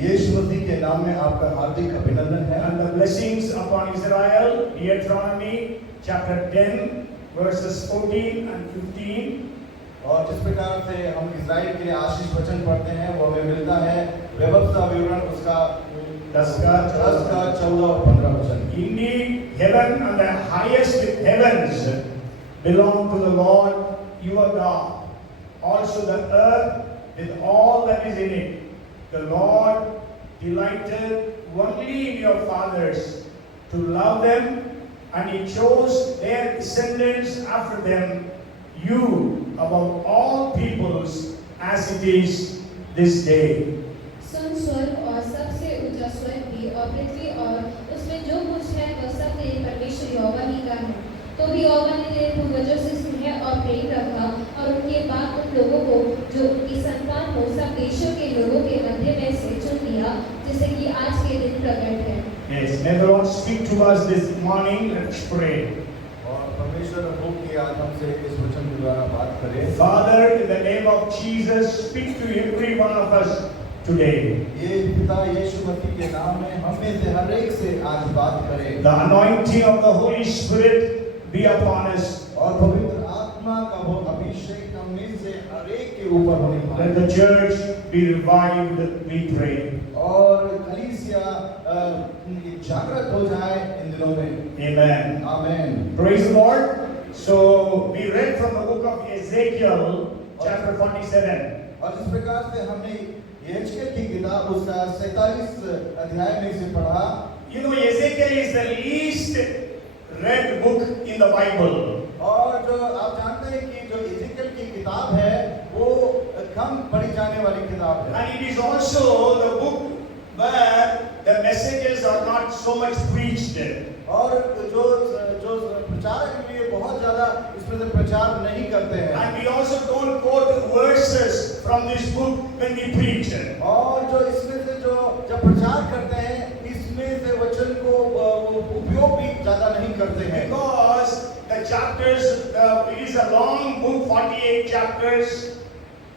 यीशु मसीह के नाम में आपका हार्दिक अभिनंदन है। And the blessings upon Israel, Deuteronomy chapter 10 verses 14 and 15. और जिस प्रकार से हम इज़राइल के लिए आशीष वचन पढ़ते हैं वो हमें मिलता है व्यवस्था विवरण उसका 10 का 14 और 15 वचन। Indeed, heaven and the highest heavens belong to the Lord your God. Also the earth with all that is in it. The Lord delighted only in your fathers to love them, and He chose their descendants after them, you above all peoples, as it is this day. सुन स्वर्ग और सबसे ऊंचा स्वर्ग भी और पृथ्वी और उसमें जो कुछ है वह सब तेरे परमेश्वर यहोवा ही का है। तो भी यहोवा ने तेरे पूर्वजों से स्नेह और प्रेम रखा और उनके बाद उन लोगों को जो उनकी संतान हो सब देशों के लोगों के मध्य में से चुन लिया, जैसे कि आज के दिन प्रकट है। Yes, may the Lord speak to us this morning. Let's pray. और परमेश्वर हो कि आज हमसे इस वचन के द्वारा बात करें। Father, in the name of Jesus, speak to every one of us today. ये पिता यीशु मसीह के नाम में हम में से हर एक से आज बात करें। The anointing of the Holy Spirit be upon us. और पवित्र आत्मा का वो अभिषेक हम में से हर एक के ऊपर होने पाए। Let the church be revived, we pray. और कलीसिया जागृत हो जाए इन दिनों में। Amen. आमीन। Praise the Lord. So we read from the book of Ezekiel, chapter 47. और इस प्रकार से हमने यहेजकेल की किताब उसका 47 अध्याय में से पढ़ा। You know, Ezekiel is the least read book in the Bible. और जो आप जानते हैं कि जो यहेजकेल की किताब है वो कम पढ़ी जाने वाली किताब है। And it is also the book where the messages are not so much preached. और जो जो प्रचारक के लिए बहुत ज्यादा इसमें से प्रचार नहीं करते हैं। And we also don't quote verses from this book when we preach. और जो इसमें से जो जब प्रचार करते हैं इसमें से वचन को उपयोग भी ज्यादा नहीं करते हैं। Because the chapters, it is a long book, 48 chapters.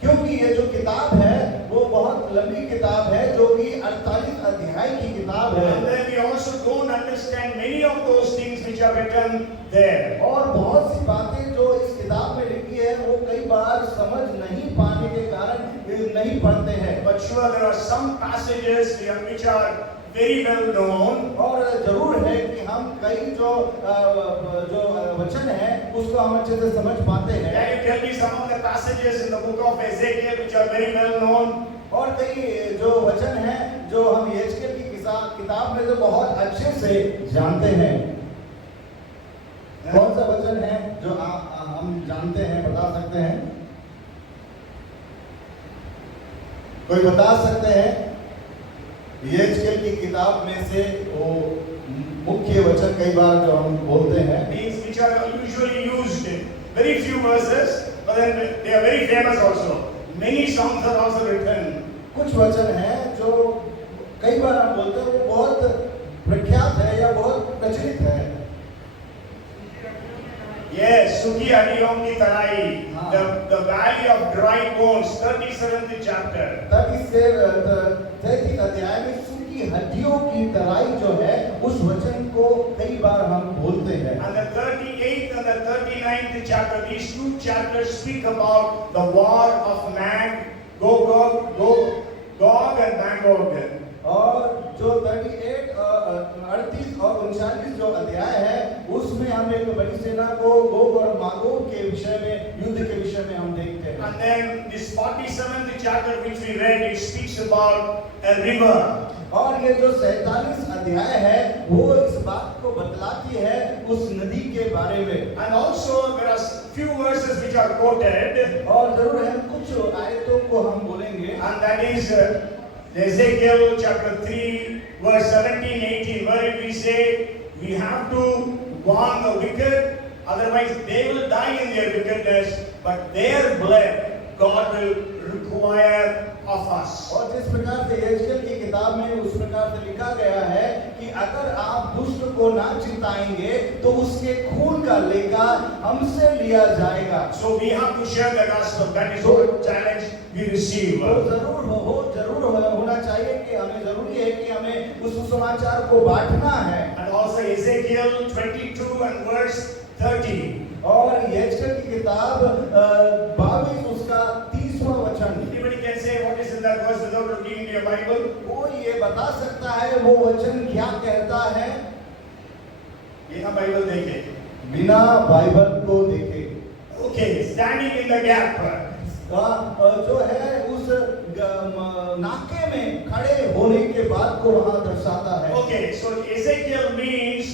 क्योंकि ये जो किताब है वो बहुत लंबी किताब है जो कि 48 अध्याय की किताब है। And then we also don't understand many of those things which are written there. और बहुत सी बातें जो इस किताब में लिखी है वो कई बार समझ नहीं पाने के कारण नहीं पढ़ते हैं। But sure there are some passages which are very well known. और जरूर है कि हम कई जो वचन है उसको हम अच्छे से समझ पाते हैं। Can you tell me some of the passages in the book of Ezekiel which are very well known? और कई जो वचन है जो हम यहेजकेल की किताब में तो बहुत अच्छे से जानते हैं। कौन सा वचन है जो हम जानते हैं, बता सकते हैं? कोई बता सकते हैं? यहेजकेल की किताब में से वो मुख्य वचन कई बार जो हम बोलते हैं These which are usually used, very few verses, but then they are very famous also. Many songs are also written. कुछ वचन हैं जो कई बार हम बोलते हैं वो बहुत प्रख्यात है या बहुत प्रचलित है। Yes, सूखी हड्डियों की तराई, the valley of dry bones, 37th chapter. 33 अध्याय में सूखी हड्डियों की तराई जो है उस वचन को कई बार हम बोलते हैं। And the 38th and the 39th chapter, these two chapters speak about the war of Gog and Magog. और जो 38, 38 और 39 जो अध्याय है उसमें हम एक बड़ी सेना को गोग और मागोग के विषय में, युद्ध के विषय में हम देखते हैं। And then this 47th chapter which we read, it speaks about a river. और ये जो 47 अध्याय है वो इस बात को बतलाती है उस नदी के बारे में। And also there are few verses which are quoted. और जरूर है कुछ आयतों को हम बोलेंगे। And that is Ezekiel chapter 3 verse 17-18, where we say we have to warn the wicked, otherwise they will die in their wickedness, but their blood God will require of us. और जिस प्रकार से यहेजकेल की किताब में उस प्रकार से लिखा गया है कि अगर आप दुष्ट को ना चिताएंगे तो उसके खून का लेखा हमसे लिया जाएगा। So we have to share the gospel. That is what challenge we receive. तो जरूर होना चाहिए कि हमें जरूरी है कि हमें उस सुसमाचार को बांटना है। And also Ezekiel 22 and verse 30. और यहेजकेल की किताब 22 उसका 30वां वचन। Anybody can say what is in that verse without looking into your Bible? वो ये बता सकता है वो वचन क्या कहता है बिना बाइबल देखे। बिना बाइबल को देखे। Okay, standing in the gap. जो है उस नाके में खड़े होने के बाद को वहां दर्शाता है। Okay, so Ezekiel means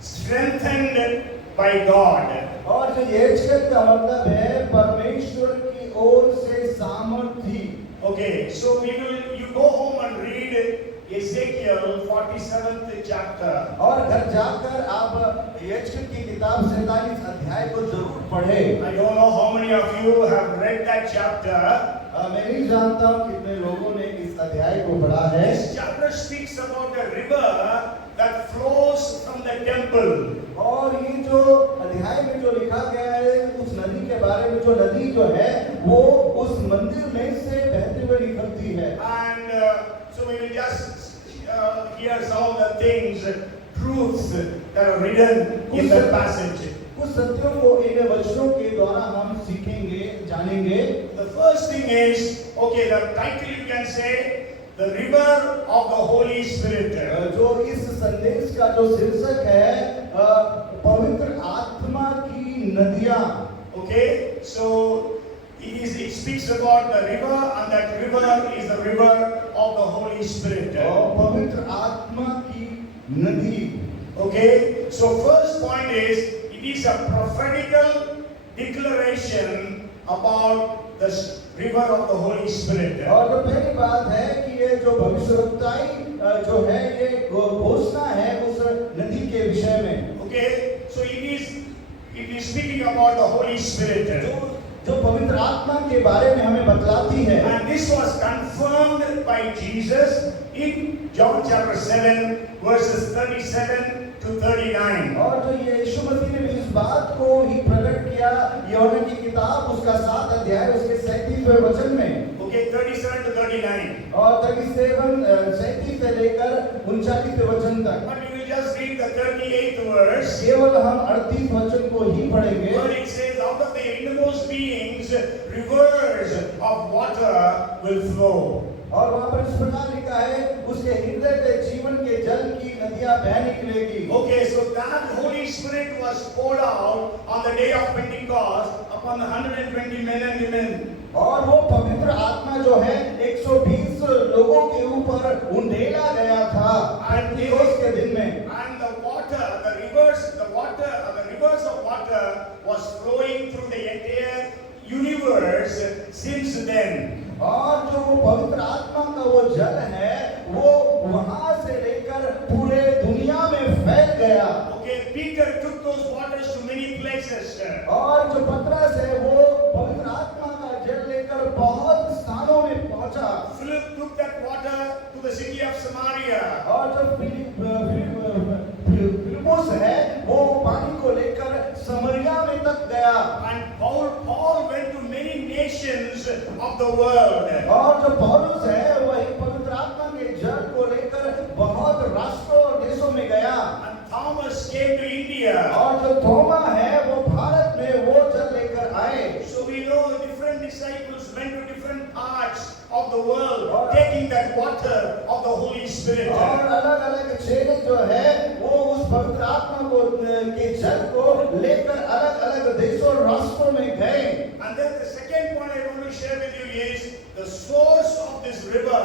strengthened by God. और जो यहेजकेल का मतलब है परमेश्वर की ओर से सामर्थ्य। Okay, so you go home and read Ezekiel 47th chapter. और घर जाकर आप यहेजकेल की किताब 47 अध्याय को जरूर पढ़ें। I don't know how many of you have read that chapter. मैं नहीं जानता हूँ कितने लोगों ने इस अध्याय को पढ़ा है। This chapter speaks about a river that flows from the temple. और ये जो अध्याय में जो लिखा गया है उस नदी के बारे में, जो नदी जो है वो उस मंदिर में से बहते हुए निकलती है। And so we will just hear some of the things, truths that are written in that passage. कुछ सत्यों को इन वचनों के द्वारा हम सीखेंगे, जानेंगे। The first thing is, okay, the title you can say, the river of the Holy Spirit. जो इस संदेश का जो शीर्षक है पवित्र आत्मा की नदियां। Okay, so it speaks about the river, and that river is the river of the Holy Spirit. पवित्र आत्मा की नदी। Okay, so first point is, it is a prophetical declaration about the river of the Holy Spirit. और जो पहली बात है कि ये जो भविष्यवक्ताई जो है ये घोषणा है उस नदी के विषय में। Okay, so it is speaking about the Holy Spirit. जो पवित्र आत्मा के बारे में हमें बतलाती है। And this was confirmed by Jesus in John chapter 7 verses 37 to 39. और जो यीशु मसीह ने भी इस बात को ही प्रकट किया यूहन्ना की किताब उसका 7 अध्याय उसके 37वें वचन में। Okay, 37 to 39. और 37 से लेकर 39वें वचन तक। But we will just read the 38th verse. केवल हम 38 वचन को ही पढ़ेंगे। Where it says, out of the innermost beings, rivers of water will flow. और वहाँ पर इस प्रकार लिखा है उसके हृदय के जीवन के जल की नदियां बह निकलेगी। Okay, so that Holy Spirit was poured out on the day of Pentecost upon the 120 men and women. और वो पवित्र आत्मा जो है 120 लोगों के ऊपर उंडेला गया था पेंतिकोस्त के दिन में। And the rivers of water was flowing through the entire universe since then. और जो वो पवित्र आत्मा का वो जल है वो वहां से लेकर पूरे दुनिया में फैल गया। Okay, Peter took those waters to many places. और जो पतरस है वो पवित्र आत्मा का जल लेकर बहुत स्थानों में पहुंचा। Philip took that water to the city of Samaria. और जो फिलिपुस है वो पानी को लेकर समरिया में तक गया। And Paul went to many nations of the world. और जो पौलुस है वही पवित्र आत्मा के जल को लेकर बहुत राष्ट्रों और देशों में गया। And Thomas came to India. और जो थोमा है वो भारत में वो जल लेकर आए। So we know different disciples went to different parts of the world, taking that water of the Holy Spirit. और अलग-अलग चेले जो है वो उस पवित्र आत्मा को के जल को लेकर अलग-अलग देशों और राष्ट्रों में गए। And then the second point I want to share with you is the source of this river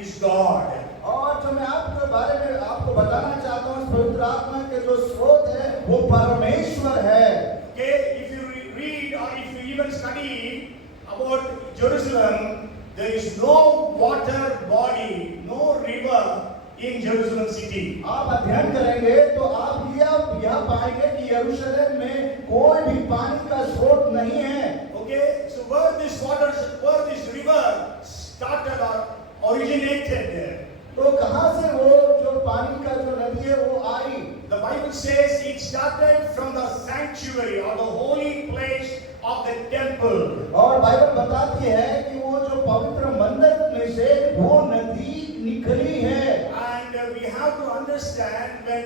is God. और जो मैं आपके बारे में आपको बताना चाहता हूँ इस पवित्र आत्मा के जो स्रोत है वो परमेश्वर है। Okay, if you read or if you even study about Jerusalem, there is no water body, no river in Jerusalem city. आप अध्ययन करेंगे तो आप यह पाएंगे कि यरूशलेम में कोई भी पानी का स्रोत नहीं है। Okay, so where this river started or originated. तो कहाँ से वो जो पानी का जो नदी है वो आई? The Bible says it started from the sanctuary or the holy place of the temple. और बाइबल बताती है कि वो जो पवित्र मंदिर में से वो नदी निकली है। And we have to understand when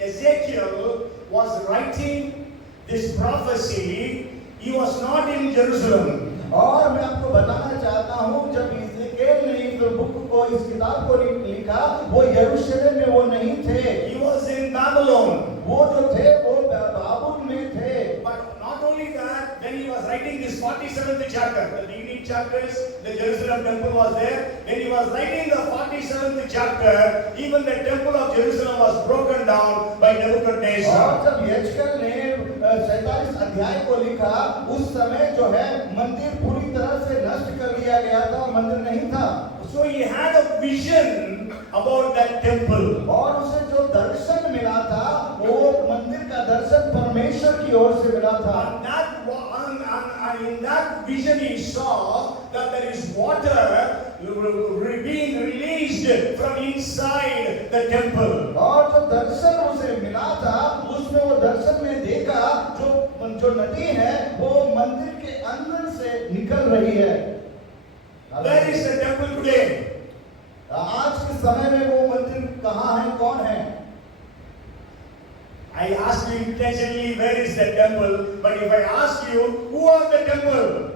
Ezekiel was writing this prophecy, he was not in Jerusalem. और मैं आपको बताना चाहता हूँ जब इज़ेकियल ने इस बुक को इस किताब को लिखा वो यरूशलेम में वो नहीं थे। He was in Babylon. वो जो थे वो बाबुल में थे। But not only that, when he was writing this 47th chapter, the beginning chapters, the Jerusalem temple was there. When he was writing the 47th chapter, even the temple of Jerusalem was broken down by Nebuchadnezzar. और जब यजकल ने 47 अध्याय को लिखा उस समय जो है मंदिर पूरी तरह से नष्ट कर दिया गया था, मंदिर नहीं था। So he had a vision about that temple. और उसे जो दर्शन मिला था वो मंदिर का दर्शन परमेश्वर की ओर से मिला था। And in that vision he saw that there is water being released from inside the temple. और जो दर्शन उसे मिला था उसमें वो दर्शन में देखा जो नदी है वो मंदिर के अंदर से निकल रही है। Where is the temple today? आज के समय में वो मंदिर कहाँ है, कौन है? I asked you intentionally where is the temple, but if I ask you who are the temple?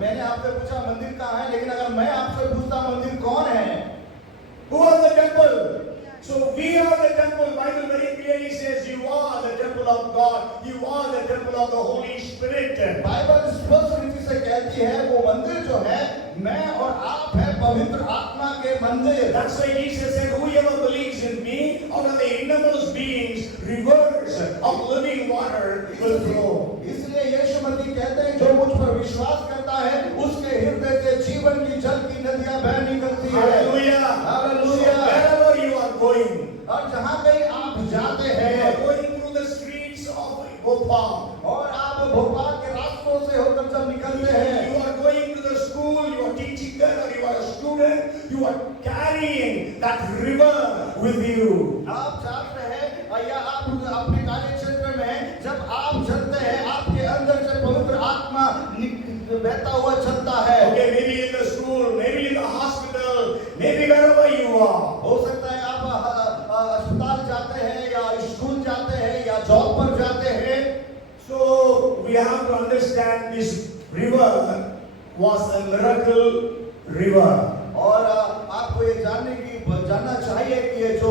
मैंने आपसे पूछा मंदिर कहाँ है, लेकिन अगर मैं आपसे पूछता मंदिर कौन है? Who are the temple? So we are the temple. Bible very clearly says you are the temple of God. You are the temple of the Holy Spirit. Bible स्पष्ट रीति से कहती है वो मंदिर जो है मैं और आप है पवित्र आत्मा के मंदिर। That's why Jesus said, whoever believes in me, out of the innermost beings, rivers of living water will flow. इसलिए यीशु मसीह कहते हैं जो मुझ पर विश्वास करता है उसके हृदय से जीवन की जल की नदियां बह निकलती है। Hallelujah. Hallelujah. So wherever you are going, और जहाँ कहीं आप जाते you are हैं going through the streets of Bhopal. और आप भोपाल के रास्तों से होकर जब निकलते हैं, You are going to the school, you are teaching there, or you are a student, you are carrying that river with you. आप जाते हैं या आप अपने कार्य क्षेत्र में जब आप चलते हैं आपके अंदर से पवित्र आत्मा बहता हुआ चलता है। Okay, maybe in the school, maybe in the hospital, maybe wherever you are. हो सकता है आप अस्पताल जाते हैं या स्कूल जाते हैं या जॉब पर जाते हैं। So we have to understand this river was a miracle river. और आपको ये जानना चाहिए कि ये जो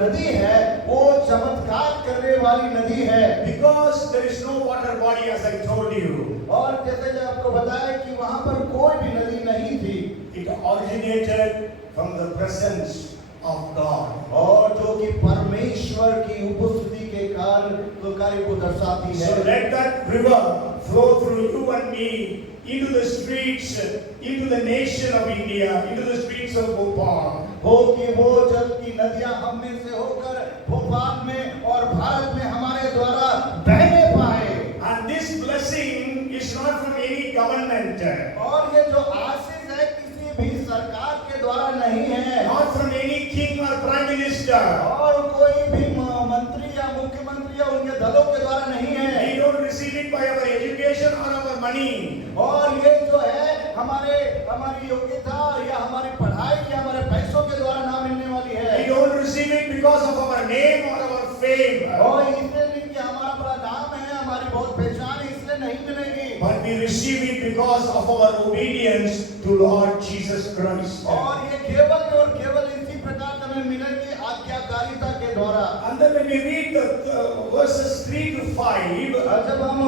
नदी है वो चमत्कार करने वाली नदी है। Because there is no water body as I told you. और जैसे जो आपको बताया कि वहाँ पर कोई भी नदी नहीं थी। It originated from the presence of God. और जो कि परमेश्वर की उपस्थिति के कार्य को दर्शाती है। So let that river flow through you and me into the streets, into the nation of India, into the streets of Bhopal. हो कि वो जल की नदियां हम में से होकर भोपाल में और भारत में हमारे द्वारा बहने पाए। And this blessing is not from any government, और ये जो आशीष है किसी भी सरकार के द्वारा नहीं है, not from any king or prime minister. और कोई भी मंत्री या मुख्यमंत्री या उनके दलों के द्वारा नहीं है। We don't receive it by our education or our money. और ये जो है हमारी योग्यता या हमारी पढ़ाई या हमारे पैसों के द्वारा ना मिलने वाली है। We don't receive it because of our name or our fame. और इसलिए नहीं कि हमारा बड़ा नाम है, हमारी बहुत पहचान है, इसलिए नहीं मिलेगी। But we receive it because of our obedience to Lord Jesus Christ. और ये केवल इसी प्रकार हमें मिलेगी आज्ञाकारिता के द्वारा। And then when we read the verses 3 to 5, जब हम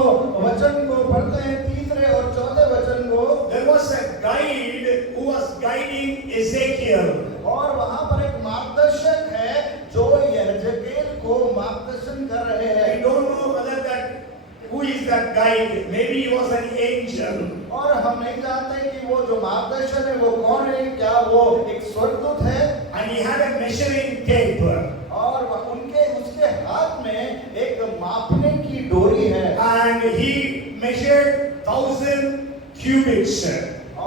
वचन को पढ़ते हैं 3 और 4 वचन को, there was a guide who was guiding Ezekiel. और वहाँ पर एक मार्गदर्शक है जो यहेजकेल को मार्गदर्शन कर रहे हैं। I don't know who is that guide. Maybe he was an angel. और हम नहीं जानते कि वो जो मार्गदर्शक है वो कौन है, क्या वो एक स्वर्गदूत है। And he had a measuring tape. और उसके हाथ में एक मापने की डोरी है। And he measured 1,000 cubits.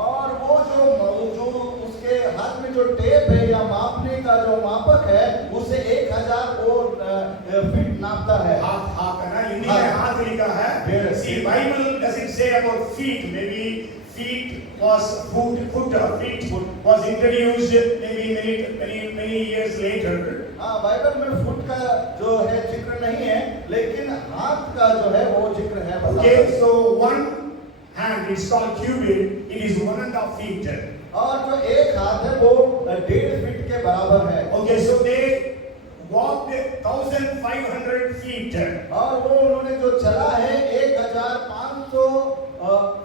और वो जो उसके हाथ में जो टेप है या मापने का जो मापक है उसे 1000 वो फीट नापता है। हाथ हाथ है ना, हिंदी में हाथ लिखा है। Yes. See, Bible doesn't say about feet. Maybe feet was foot or feet was introduced maybe many years later. हाँ, बाइबल में फुट का जो है जिक्र नहीं है, लेकिन हाथ का जो है वो जिक्र है। Okay, so one hand is called cubit. It is 1.5 feet. और जो एक हाथ है वो 1.5 फीट के बराबर है। Okay, so they walked 1,500 feet. और वो उन्होंने जो चला है 1500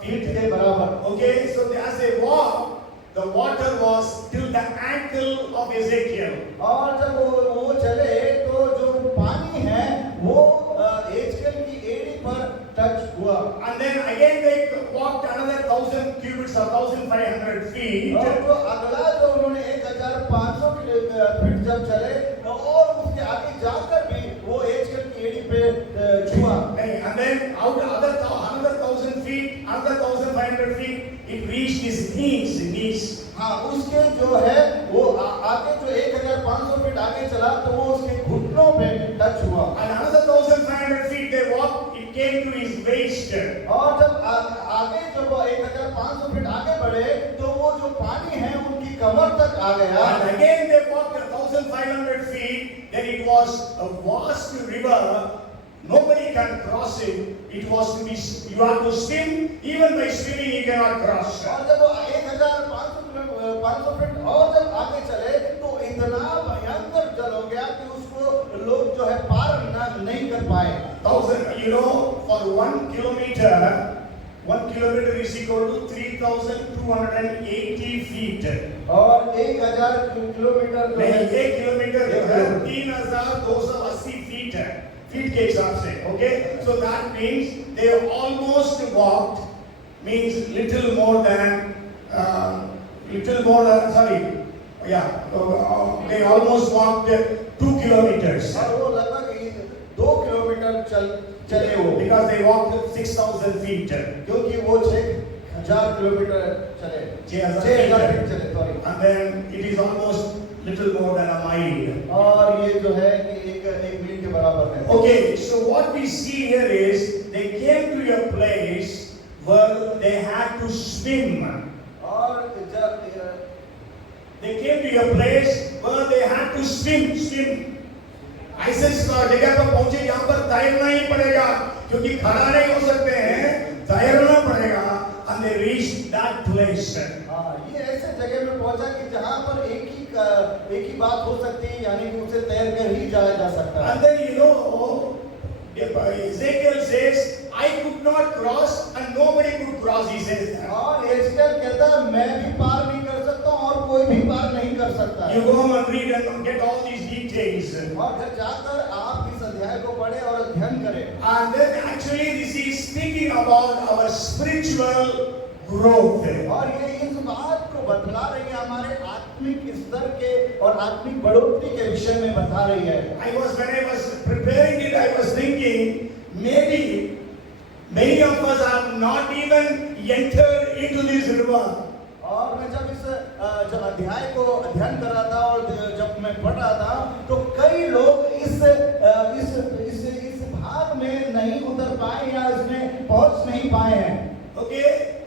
फीट के बराबर। Okay, so as they walked, the water was till the ankle of Ezekiel. और जब वो चले तो जो पानी है वो एजकेल की एड़ी पर टच हुआ। And then again they walked another 1,000 cubits or 1,500 feet. और जो अगला जो उन्होंने 1500 फीट जब चले तो और उसके आगे जाकर भी वो एजकेल की एड़ी पे छुआ। And then out another 1,000 feet, another 1,500 feet, it reached his knees. हाँ, उसके जो है वो आगे जो 1500 फीट आगे चला तो वो उसके घुटनों पे टच हुआ। And another 1,500 feet they walked, it came to his waist. और जब आगे जब 1500 फीट आगे बढ़े तो वो जो पानी है उनकी कमर तक आ गया। And again they walked 1,500 feet, then it was a vast river. Nobody can cross it. It was to be, you have to swim. Even by swimming you cannot cross. और जब 1500 फीट और जब आगे चले तो इतना भयंकर जल हो गया कि उसको लोग जो है पार नहीं कर पाए। 1,000, you know, for 1 kilometer is equal to 3,280 feet. और 1000 किलोमीटर जो है, नहीं, 1 किलोमीटर जो है 3,280 फीट है, फीट के हिसाब से। Okay, so that means they almost walked, means little more than they almost walked 2 kilometers. और वो लगभग 2 किलोमीटर चले वो, Because they walked 6,000 feet. क्योंकि वो 6000 किलोमीटर चले, 6,000 फीट चले, sorry. And then it is almost little more than a mile. और ये जो है कि एक मील के बराबर है। Okay, so what we see here is they came to a place where they had to swim. और जब They came to a place where they had to swim. ऐसे जगह पर पहुंचे यहाँ पर तैरना ही पड़ेगा, क्योंकि खड़ा नहीं हो सकते हैं, तैरना पड़ेगा। And they reached that place. हाँ, ये ऐसे जगह में पहुंचा कि जहाँ पर एक ही बात हो सकती है, यानी कि उसे तैर कर ही जाया जा सकता है। And then you know, Ezekiel says, I could not cross and nobody could cross. He says that. और एजकेल कहता है मैं भी पार नहीं कर सकता और कोई भी पार नहीं कर सकता। You go home and read and get all these details. और घर जाकर आप इस अध्याय को पढ़ें और अध्ययन करें। And then actually this is speaking about our spiritual growth. और ये इस बात को बतला रही है, हमारे आत्मिक स्तर के और आत्मिक बढ़ोतरी के विषय में बता रही है। When I was preparing it, I was thinking maybe many of us have not even entered into this river. और मैं जब अध्याय को अध्ययन कर रहा था और जब मैं पढ़ रहा था तो कई लोग इस भाग में नहीं उतर पाए या इसमें पहुंच नहीं पाए हैं। Okay,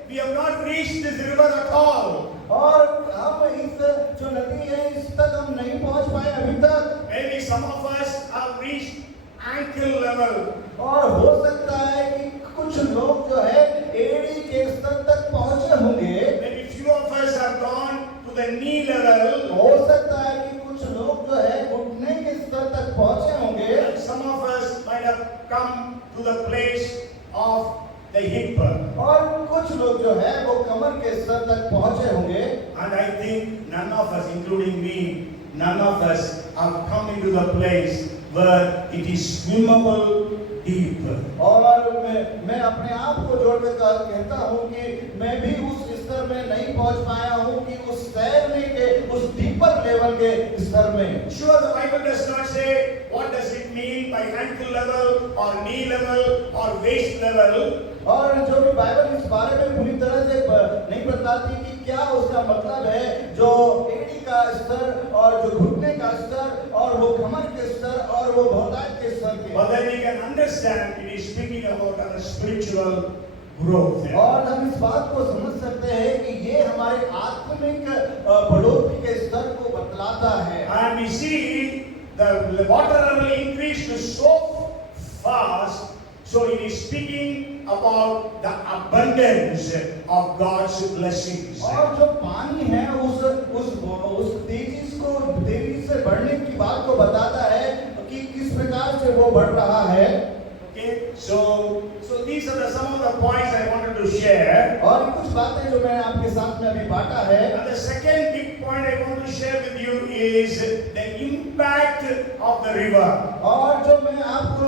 we have not reached this river at all. और हम इस जो नदी है इस तक हम नहीं पहुंच पाए अभी तक। Maybe some of us have reached ankle level. और हो सकता है कि कुछ लोग जो है एड़ी के स्तर तक पहुंचे होंगे। Maybe few of us have gone to the knee level. हो सकता है कि कुछ लोग जो है घुटने के स्तर तक पहुंचे होंगे। And some of us might have come to the place of the hip. और कुछ लोग जो है वो कमर के स्तर तक पहुंचे होंगे। And I think none of us, including me, none of us have come into the place where it is swimmable deep. और मैं अपने आप को जोड़कर कहता हूँ कि मैं भी उस स्तर स्तर में नहीं पहुंच पाया हूँ कि उस तैरने के उस डीपर लेवल के स्तर में। Sure, the Bible does not say what does it mean by ankle level or knee level or waist level. और जो भी बाइबल इस बारे में पूरी तरह से नहीं बताती कि क्या उसका मतलब है, जो एड़ी का स्तर और जो घुटने का स्तर और वो कमर के स्तर और वो बहुतायत के स्तर के। But then we can understand it is speaking about our spiritual growth. और हम इस बात को समझ सकते हैं कि ये हमारे आत्मिक बढ़ोतरी के स्तर को बतलाता है। And we see the water level increased so fast. So it is speaking about the abundance of God's blessings. और जो पानी है उस तेजी से बढ़ने की बात को बताता है कि किस प्रकार से वो बढ़ रहा है। Okay, so these are some of the points I wanted to share. और कुछ बातें जो मैंने आपके साथ में अभी बांटा है। And the second big point I want to share with you is the impact of the river. और जो मैं आपको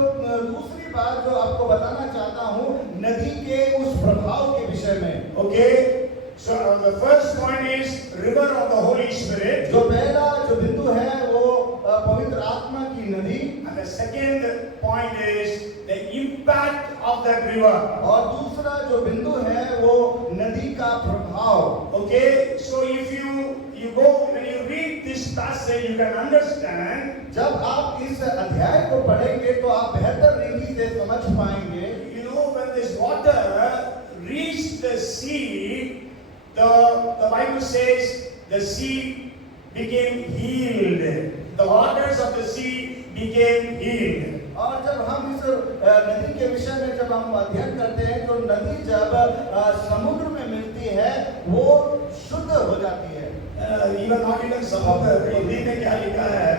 दूसरी बात जो आपको बताना चाहता हूँ नदी के उस प्रभाव के विषय में। Okay, so the first point is river of the Holy Spirit. जो पहला जो बिंदु है वो पवित्र आत्मा की नदी। And the second point is the impact of that river. और दूसरा जो बिंदु है वो नदी का प्रभाव। Okay, so if you go when you read this passage, you can understand. जब आप इस अध्याय को पढ़ेंगे तो आप बेहतर रीति से समझ पाएंगे। You know, when this water reached the sea, the Bible says the sea became healed. The waters of the sea became healed. और जब हम इस नदी के विषय में जब हम अध्ययन करते हैं तो नदी जब समुद्र में मिलती है वो शुद्ध हो जाती है। Even not even समुद्र, हिंदी में क्या लिखा है?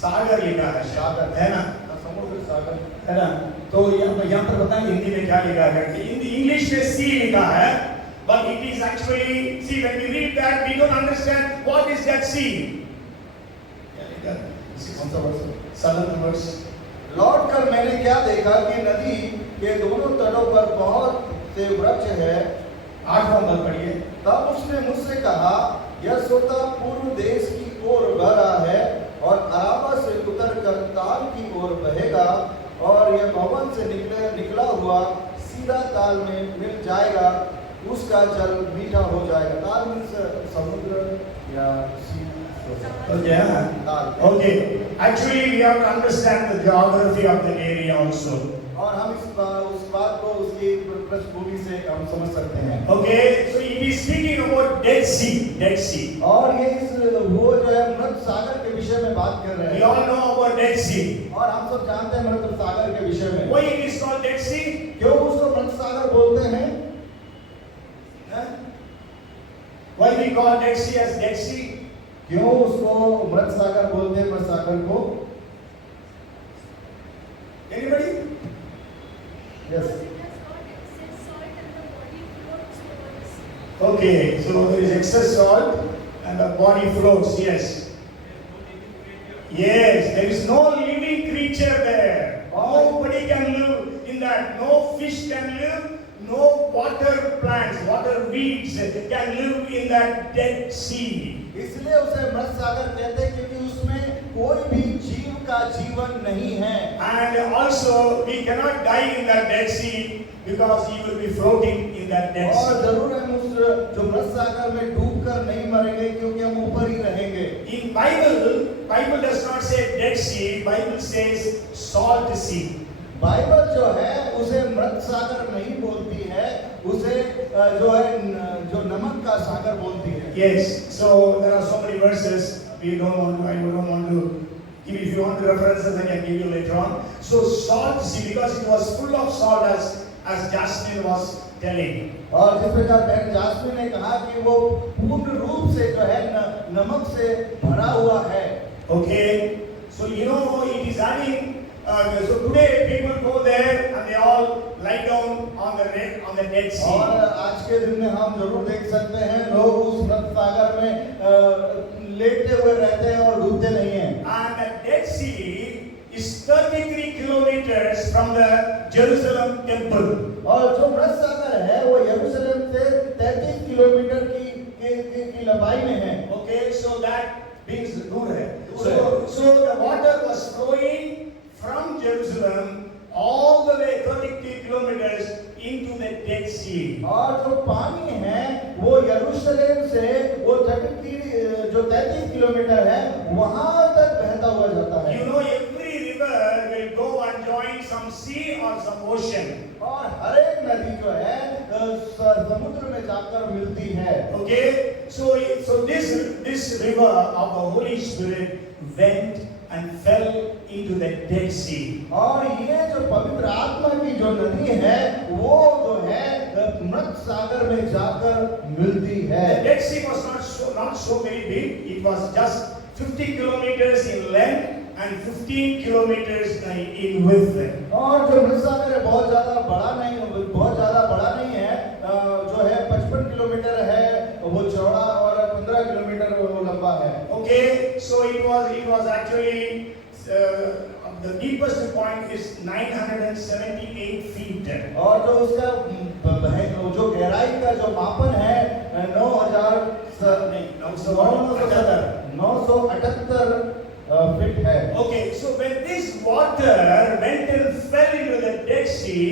सागर लिखा है, सागर है ना? समुद्र सागर है ना? तो यहाँ पर बताएं हिंदी में क्या लिखा है? हिंदी इंग्लिश में सी लिखा है, but it is actually, see when we read that we don't understand what is that sea. क्या लिखा है? कौन सा वर्ष? 7th verse. लौट कर मैंने क्या देखा कि नदी के दोनों तटों पर बहुत से वृक्ष है। 8वां पद पढ़िए। तब उसने मुझसे कहा यह सोता पूर्व देश की ओर बह रहा है और अराबा से उतर कर ताल की ओर बहेगा और यह भवन से निकला हुआ सीधा ताल में मिल जाएगा, उसका जल मीठा हो जाएगा। ताल मीन्स समुद्र या सी। Okay. Actually, we have to understand the geography of the area also. और हम उस बात को उसकी पृष्ठभूमि से हम समझ सकते हैं। Okay, so it is speaking about Dead Sea, Dead Sea. और ये वो जो है मृत सागर के विषय में बात कर रहे We हैं। all know about Dead Sea. और हम सब जानते हैं मृत सागर के विषय में। Why it is called Dead Sea? क्यों उसको मृत सागर बोलते हैं? Why we call Dead Sea as Dead Sea? क्यों उसको मृत सागर बोलते हैं? मृत सागर को Anybody? Yes. Okay, so there is excess salt and the body floats. Yes. Yes, there is no living creature there. Nobody can live in that. No fish can live. No water plants, water weeds can live in that Dead Sea. इसलिए उसे मृत सागर कहते हैं क्योंकि उसमें कोई भी जीव का जीवन नहीं है। And also we cannot die in that Dead Sea because you will be floating in that Dead और Sea. जरूर हम उस जो मृत सागर में डूबकर नहीं मरेंगे क्योंकि हम ऊपर ही रहेंगे। In Bible does not say Dead Sea. Bible says Salt Sea. Bible जो है उसे मृत सागर नहीं बोलती है, उसे जो है जो नमक का सागर बोलती है। Yes. So there are so many verses. I don't want to give. If you want the references, I can give you later on. So Salt Sea, because it was full of salt, as Jasmine was telling. और जिस प्रकार बहन jasmine ने कहा कि वो पूर्ण रूप से जो है नमक से भरा हुआ है। Okay. So you know it is having. So today people go there and they all lie down on the Dead Sea. और आज के दिन में हम जरूर देख सकते हैं लोग उस मृत सागर में लेटे हुए रहते हैं और डूबते नहीं हैं। And the Dead Sea is 33 kilometers from the Jerusalem temple. और जो मृत सागर है वो यरूशलेम से 33 किलोमीटर की लंबाई में है। Okay, so that means दूर है. दूर है. So the water was flowing from Jerusalem all the way 33 kilometers into the Dead Sea. और जो पानी है वो यरूशलेम से वो 33 किलोमीटर है वहां तक बहता हुआ जाता है। You know, every river will go and join some sea or some ocean. और हर एक नदी जो है समुद्र में जाकर मिलती है। Okay, so this river of the Holy Spirit went and fell into the Dead Sea. और ये जो पवित्र आत्मा की जो नदी है वो जो है मृत सागर में जाकर मिलती है। The Dead Sea was not so very big. It was just 50 kilometers in length and 15 kilometers in width. और जो मृत सागर है बहुत ज्यादा बड़ा नहीं है, जो है 55 किलोमीटर है वो चौड़ा और 15 किलोमीटर वो लंबा है। Okay, so it was actually the deepest point is 978 feet. और जो उसका जो गहराई का जो मापन है 9,978 फीट है। Okay, so when this water went and fell into the Dead Sea,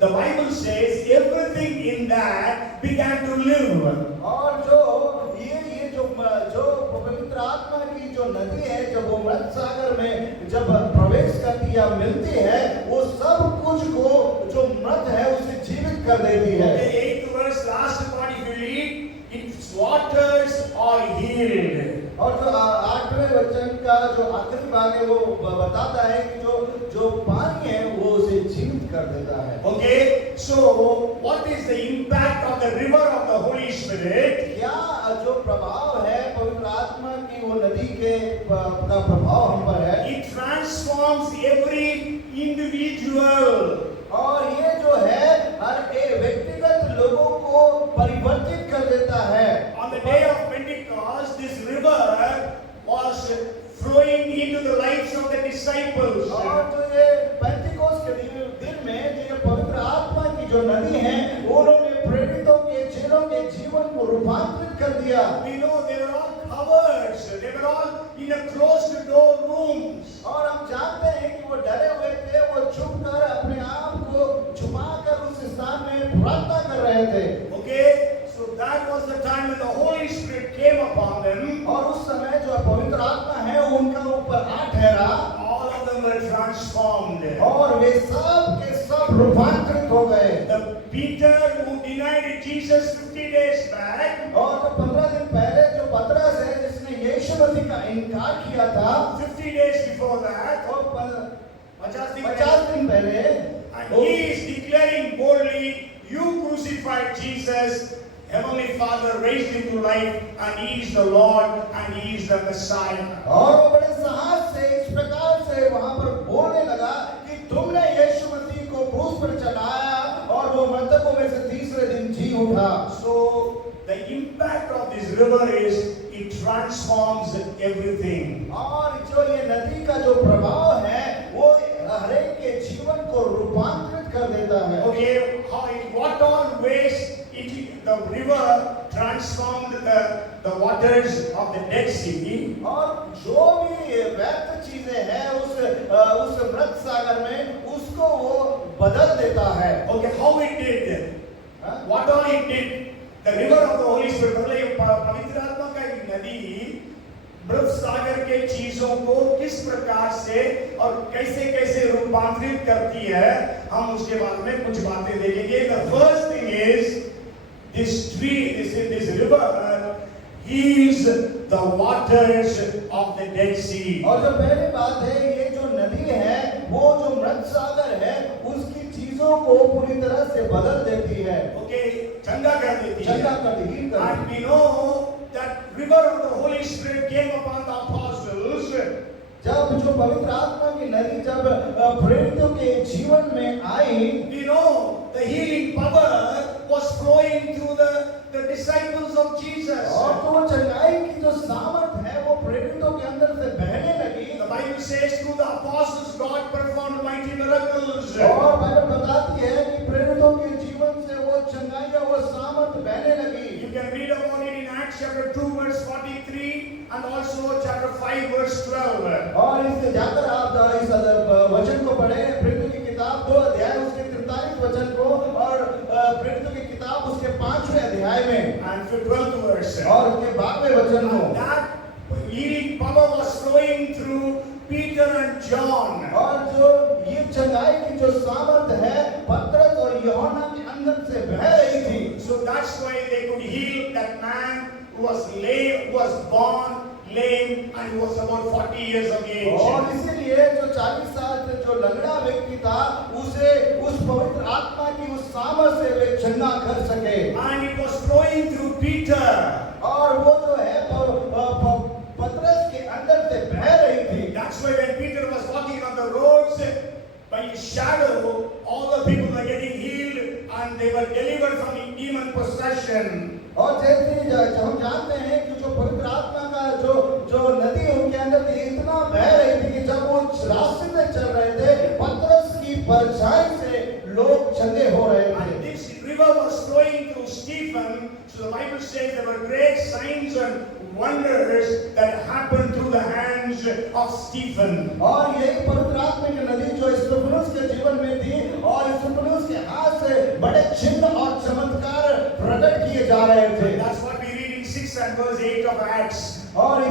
the Bible says everything in that began to live. और जो जो पवित्र आत्मा की जो नदी है जब वो मृत सागर में जब प्रवेश करती है मिलती है वो सब कुछ को जो मृत है उसे जीवित कर देती है। The 8th verse, last part, if you read, its waters are healed. और जो 8वें वचन का जो आखिरी भाग है वो बताता है कि जो पानी है वो उसे जीवित कर देता है। Okay, so what is the impact of the river of the Holy Spirit? क्या जो प्रभाव है पवित्र आत्मा की वो नदी के का प्रभाव हम पर है? It transforms every individual. और ये जो है हर एक व्यक्तिगत लोगों को परिवर्तित कर देता है। On the day of Pentecost, this river was flowing into the lives of the disciples. और जो ये पेंटिकोस्ट के दिन में जो पवित्र आत्मा की जो नदी है उन्होंने प्रेरितों के चेलों के जीवन को रूपांतरित कर दिया। We know they were all covered. They were all in a closed door rooms. और हम जानते हैं कि वो डरे हुए थे, वो छुप कर अपने आप को छुपाकर उस स्थान में प्रार्थना कर रहे थे। Okay, so that was the time when the Holy Spirit came upon them. और उस समय जो पवित्र आत्मा है उनका ऊपर आ ठहरा। All of them were transformed. और वे सब के सब रूपांतरित हो गए। The Peter who denied Jesus 50 days back. और जो 15 दिन पहले जो पतरस है जिसने यीशु मसीह का इनकार किया था 50 days before that. और 50 दिन पहले and he is declaring boldly, you crucified Jesus, Heavenly Father raised him to life, and he is the Lord and he is the Messiah. और वो बड़े साहस से इस प्रकार से वहां पर बोलने लगा कि तुमने यीशु मसीह को क्रूस पर चढ़ाया और वो मृतकों में से तीसरे दिन जी उठा। So the impact of this river is it transforms everything. और जो ये नदी का जो प्रभाव है वो हर एक के जीवन को रूपांतरित कर देता है। Okay, how in what all ways the river transformed the waters of the Dead Sea. और जो भी व्यर्थ चीजें हैं उस मृत सागर में उसको वो बदल देता है। Okay, how it did? What all it did? The river of the Holy Spirit, मतलब ये पवित्र आत्मा का एक नदी मृत सागर के चीजों को किस प्रकार से और कैसे कैसे रूपांतरित करती है, हम उसके बाद में कुछ बातें देखेंगे। The first thing is this river is the waters of the Dead Sea. और जो पहली बात है ये जो नदी है वो जो मृत सागर है उसकी चीजों को पूरी तरह से बदल देती है। Okay, चंगा कर देती है। चंगा कर देती है। And we know that river of the Holy Spirit came upon the apostles. जब जो पवित्र आत्मा की नदी जब प्रेरितों के जीवन में आई, we know the healing power was flowing through the disciples of Jesus. और तो वो चंगाई की जो सामर्थ है वो प्रेरितों के अंदर से बहने लगी। The Bible says through the apostles God performed mighty miracles. और बाइबल बताती है कि प्रेरितों के जीवन से वो चंगाई या वो सामर्थ बहने लगी। You can read about it in Acts chapter 2 also chapter 5 verse 12. और इससे जाकर आप इस वचन को पढ़ें, प्रेरितों की किताब 2 अध्याय उसके 43 वचन को, और प्रेरितों की किताब उसके 5वें अध्याय में And 12th verse. और उसके 12वें वचन को। That healing power was flowing through Peter and John. और जो ये चंगाई की जो सामर्थ है पतरस और यूहन्ना के अंदर से बह रही थी। So that's why they could heal that man who was lame, who was born lame, and he was about 40 years of age. और इसीलिए जो 40 साल से जो लंगड़ा व्यक्ति था, उसे उस पवित्र आत्मा की उस सामर्थ से वे चंगा कर सके। And it was flowing through Peter. और वो जो है पतरस के अंदर से बह रही थी। That's why when Peter was walking on the roads, by his shadow, all the people were getting healed and they were delivered from demon possession. और जैसे हम जानते हैं कि जो पवित्र आत्मा का जो नदी उनके अंदर थी, इतना बह रही थी कि जब वो रास्ते में चल रहे थे, पतरस की परछाई से लोग चंगे हो रहे थे। And this river was flowing through Stephen. So the Bible says there were great signs and wonders that happened through the hands of Stephen. और यही पवित्र आत्मा की नदी जो स्तिफनुस के जीवन में थी, और स्तिफनुस के हाथ से बड़े चिन्ह और चमत्कार प्रकट किए जा रहे थे। That's what we read in 6 and verse 8 of Acts. और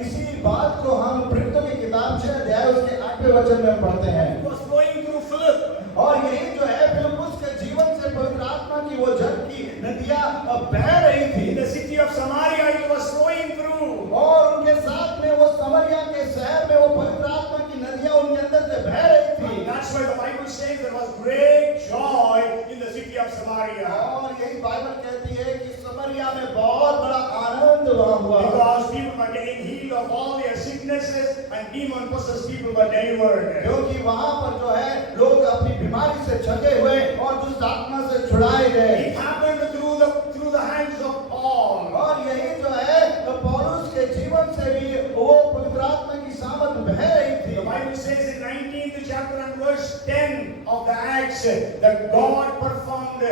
इसी बात को हम प्रेरितों की किताब 6 अध्याय उसके 8वें वचन में पढ़ते हैं। It was flowing through Philip. और यही जो है फिलिप्पुस के जीवन से पवित्र आत्मा की वो जल की नदियां बह रही थी। In the city of Samaria it was flowing through. और उनके साथ में वो समरिया के शहर में वो पवित्र आत्मा की नदियां उनके अंदर से बह रही थी। That's why the Bible says there was great joy in the city of Samaria. और यही बाइबल कहती है कि समरिया में बहुत बड़ा आनंद वहां हुआ। Because people were getting healed of all their sicknesses and demon possessed people were delivered. क्योंकि वहां पर जो है लोग अपनी बीमारी से छके हुए और दुष्ट आत्मा से छुड़ाए गए। It happened through the hands of Paul. और यही जो है पौलुस के जीवन से भी वो पवित्र आत्मा की सामर्थ बह रही थी। The Bible says in 19th chapter and verse 10 of the Acts that God performed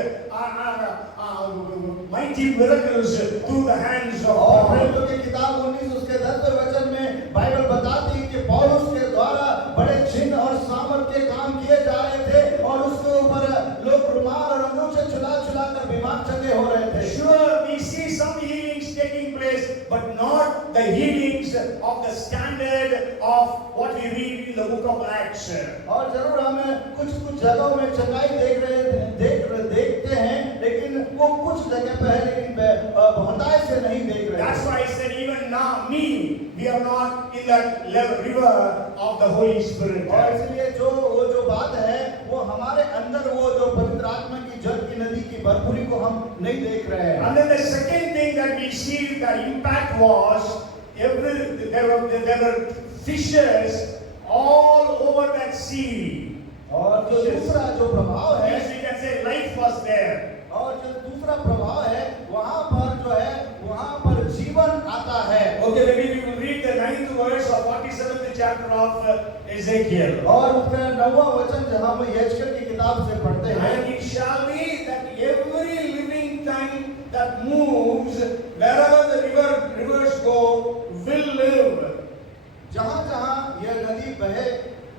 mighty miracles through the hands of और Paul. प्रेरितों की किताब 19 उसके 10वें वचन में बाइबल बताती है कि पौलुस के द्वारा बड़े चिन्ह और सामर्थ के काम किए जा रहे थे, और उसके ऊपर लोग रुमाल और अंगूठे छुला कर बीमार चंगे हो रहे थे। Sure, we see some healings taking place, but not the healings of the standard of what we read in the book of Acts. और जरूर हमें कुछ जगहों में चंगाई देखते हैं, लेकिन वो कुछ जगह पे है, लेकिन बहुतायत से नहीं देख रहे। That's why I said even now, we are not in that river of the Holy Spirit. और इसलिए वो जो बात है वो हमारे अंदर वो जो पवित्र आत्मा की जल की नदी की भरपूरी को हम नहीं देख रहे हैं। And then the second thing that we see that impact was there were fishes all over that sea. और जो दूसरा जो प्रभाव है, Yes, we can say life was there. और जो दूसरा प्रभाव है वहाँ पर जो है वहाँ पर जीवन आता है। Okay, maybe we will read the 9th verse of 47th chapter of Ezekiel. और उसका 9वां वचन जहाँ हम यहेजकेल की किताब से पढ़ते हैं। And it shall be that every living thing that moves wherever the rivers go will live. जहाँ जहाँ यह नदी बहे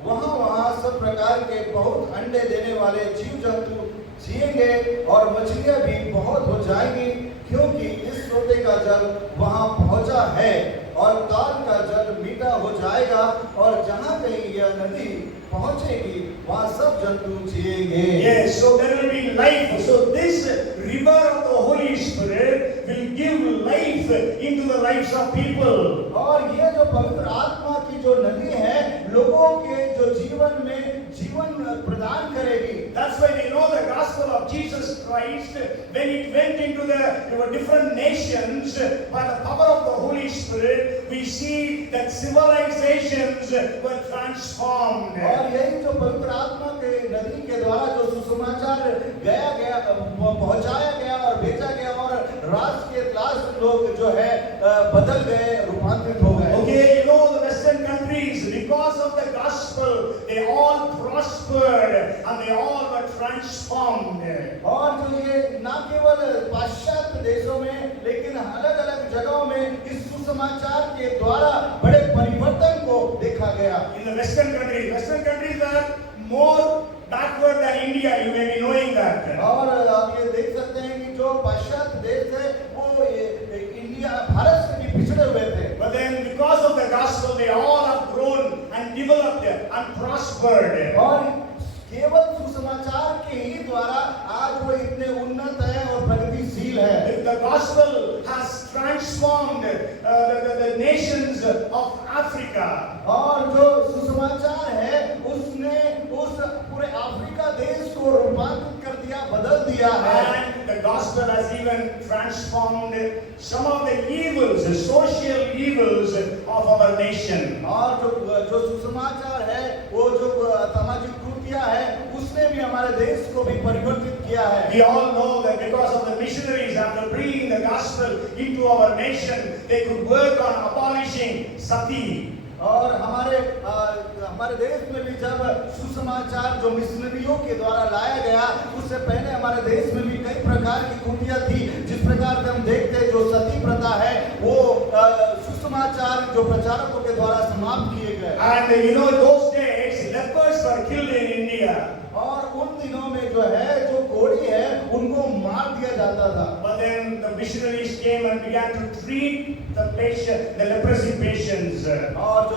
वहाँ सब प्रकार के बहुत अंडे देने वाले जीव जंतु जिएंगे, और मछलियाँ भी बहुत हो जाएंगी, क्योंकि इस सोते का जल वहाँ पहुँचा है, और ताल का जल मीठा हो जाएगा, और जहाँ कहीं यह नदी पहुँचेगी वहाँ सब जंतु जिएंगे। Yes, so there will be life. So this river of the Holy Spirit will give life into the lives of people. और ये जो पवित्र आत्मा की जो नदी है लोगों के जो जीवन में जीवन प्रदान करेगी। That's why we know the gospel of Jesus Christ, when it went into the different nations by the power of the Holy Spirit, we see that civilizations were transformed. और यही जो पवित्र आत्मा के नदी के द्वारा जो सुसमाचार पहुंचाया गया और भेजा गया, और राष्ट्र के लास्ट लोग जो है बदल गए, रूपांतरित हो गए। Okay, you know the Western countries, because of the gospel, they all prospered and they all were transformed. transformed. और जो ये ना केवल पाश्चात्य देशों में लेकिन अलग अलग जगहों में इस सुसमाचार के द्वारा बड़े परिवर्तन को देखा गया। In the Western countries are more backward than India. You may be knowing that. और आप ये देख सकते हैं कि जो पाश्चात्य देश है वो इंडिया भारत से भी पिछड़े हुए थे। But then because of the gospel, they all have grown and developed and prospered. और केवल सुसमाचार के ही द्वारा आज वो इतने उन्नत है और प्रगतिशील है। The gospel has transformed the nations of Africa. और जो सुसमाचार है उसने उस पूरे अफ्रीका देश को रूपांतरित कर दिया, बदल दिया है। And the gospel has even transformed some of the evils, the social evils of our nation. और जो सुसमाचार है वो जो सामाजिक कृतियां है उसने भी हमारे देश को भी परिवर्तित किया है। We all know that because of the missionaries, after bringing the gospel into our nation, they could work on abolishing sati. और हमारे देश में भी जब सुसमाचार जो मिशनरियों के द्वारा लाया गया उससे पहले हमारे देश में भी कई प्रकार की कुटिया थी। जिस प्रकार से हम देखते हैं जो सती प्रथा है वो सुसमाचार जो प्रचारकों के द्वारा समाप्त किए गए। And you know, those days lepers were killed in India. और उन दिनों में जो है जो कोढ़ी है उनको मार दिया जाता था। But then the missionaries came and began to treat the patient, the leprosy patients. और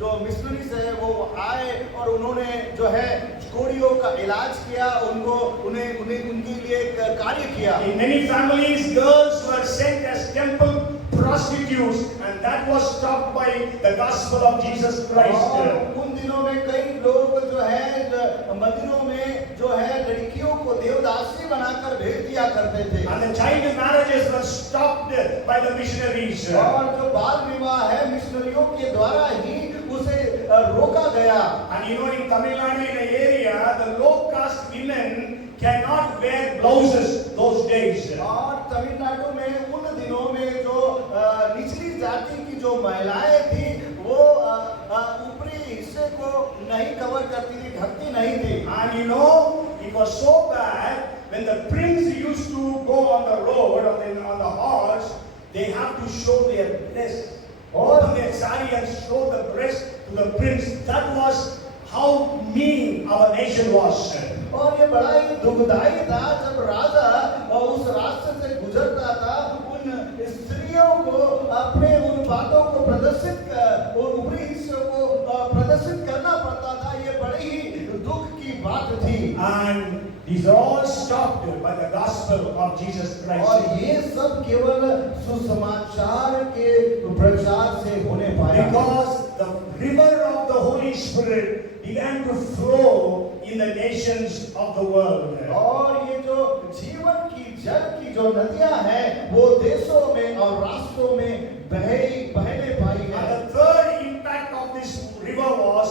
जो मिशनरीज है वो आए और उन्होंने जो है कोढ़ियों का इलाज किया, उनके लिए एक कार्य किया। In many families, girls were sent as temple prostitutes, and that was stopped by the gospel of Jesus Christ. और उन दिनों में कई लोग जो है मंदिरों में जो है लड़कियों को देवदासी बनाकर भेज दिया करते थे। And the child marriages were stopped by the missionaries. और जो बाल विवाह है मिशनरियों के द्वारा ही उसे रोका गया। And you know, in Tamil Nadu, in an area, the low caste women cannot wear blouses those days. और तमिलनाडु में उन दिनों में जो निचली जाति की जो महिलाएं थी वो ऊपरी हिस्से को नहीं कवर करती थी, ढकती नहीं थी। And you know, it was so bad when the prince used to go on the road on the horse, they have to show their breast, open their sari and show the breast to the prince. That was how mean our nation was. और ये बड़ा ही दुखदाई था जब राजा उस रास्ते से गुजरता था, उन स्त्रियों को अपने उन बातों को प्रदर्शित और ऊपरी हिस्सों को प्रदर्शित करना पड़ता था। ये बड़ी ही दुख की बात थी। And these are all stopped by the gospel of Jesus Christ. और ये सब केवल सुसमाचार के प्रचार से होने पाया। Because the river of the Holy Spirit began to flow in the nations of the world. और ये जो जीवन की जल की जो नदियां हैं वो देशों में और राष्ट्रों में बहने पाई है। And the third impact of this river was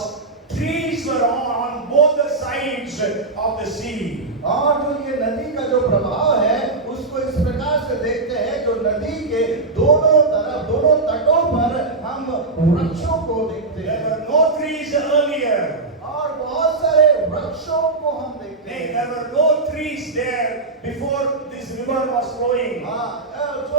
trees were on both the sides of the sea. और जो ये नदी का जो प्रभाव है उसको इस प्रकार से देखते हैं, जो नदी के दोनों तरफ दोनों तटों पर हम वृक्षों को देखते There हैं। were no trees earlier. और बहुत सारे वृक्षों को हम देखते हैं। There were no trees there before this river was flowing. हाँ, जो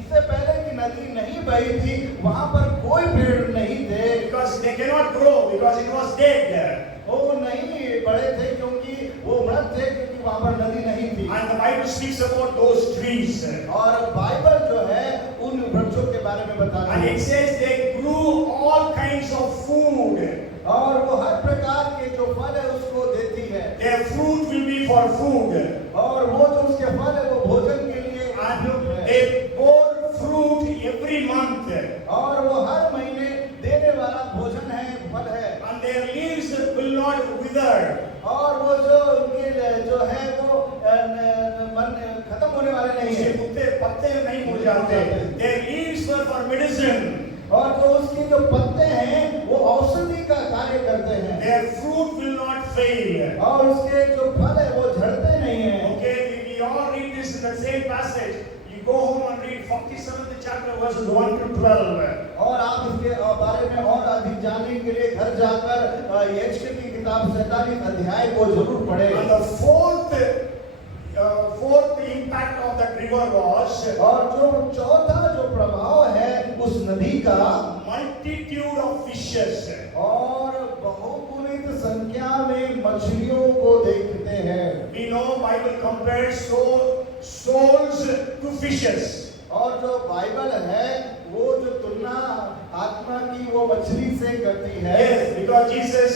इससे पहले की नदी नहीं बही थी वहाँ पर कोई पेड़ नहीं थे। Because they cannot grow, because it was dead. वो नहीं बड़े थे क्योंकि वो मृत थे, क्योंकि वहाँ पर नदी नहीं थी। And the Bible speaks about those trees. और बाइबल जो है उन वृक्षों के बारे में बताता And है। it says they grew all kinds of food. और वो हर प्रकार के जो फल है उसको देती है। Their fruit will be for food. और वो जो उसके फल है वो भोजन के लिए And उपयुक्त है। they bore fruit every month. और वो हर महीने देने वाला भोजन है, फल है। And their leaves will not wither. और वो जो उनके जो है वो खत्म होने वाले नहीं है। उसके पत्ते नहीं मुरझाते. Their leaves were for medicine. और जो उसके जो पत्ते हैं वो औषधि का कार्य करते हैं। Their fruit will not fail. और उसके जो फल है वो झड़ते नहीं हैं। Okay, we all read this in the same passage. You go home and read 47th chapter verses 1 to 12. और आप इसके बारे में और अधिक जानने के लिए घर जाकर यक्षय की किताब 47 अध्याय को जरूर पढ़ें। And the fourth impact of that river was और जो चौथा जो प्रभाव है उस नदी का, multitude of fishes. और बहुगुणित संख्या में मछलियों को देखते हैं। We know Bible compares souls to fishes. और जो बाइबल है वो जो तुलना आत्मा की वो मछली से करती है। Yes, because Jesus